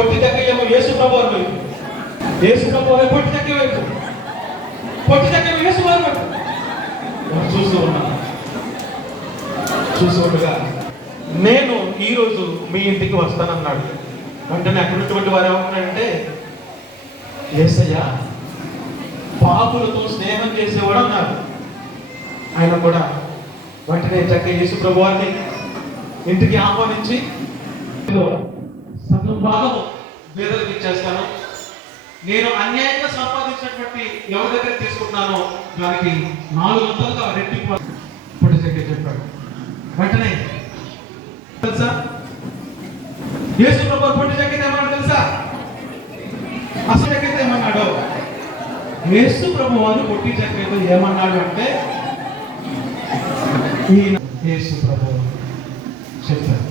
పొట్టి దగ్గరేమో యేసు ప్రభు వైపు, యేసు ప్రభు పొట్టి దగ్గర వైపు, పొట్టి దగ్గర యేసు వారి వైపు చూస్తూ ఉన్నాను. చూస్తుండగా నేను ఈరోజు మీ ఇంటికి వస్తానన్నాడు. వెంటనే అక్కడున్నటువంటి వారు ఏమంటున్నాడంటే, యేసయ్య పాపులతో స్నేహం చేసేవాడు అన్నారు. ఆయన కూడా వెంటనే చక్కగా యేసు ప్రభు వారిని ఇంటికి ఆహ్వానించి సగం భాగం పేదలకు ఇచ్చేస్తాను, నేను అన్యాయంగా సంపాదించినటువంటి ఎవరి దగ్గర తీసుకుంటున్నానో దానికి 4 వందలుగా రెట్టింపు పొట్టి చక్కగా చెప్పాడు. వెంటనే తెలుసా యేసు ప్రభు పొట్టి చక్కగా ఏమన్నాడు తెలుసా? అసలు చక్కగా ఏమన్నాడు? యేసు ప్రభు వారు పొట్టి చక్కగా ఏమన్నాడు అంటే, యేసు ప్రభు చెప్పారు.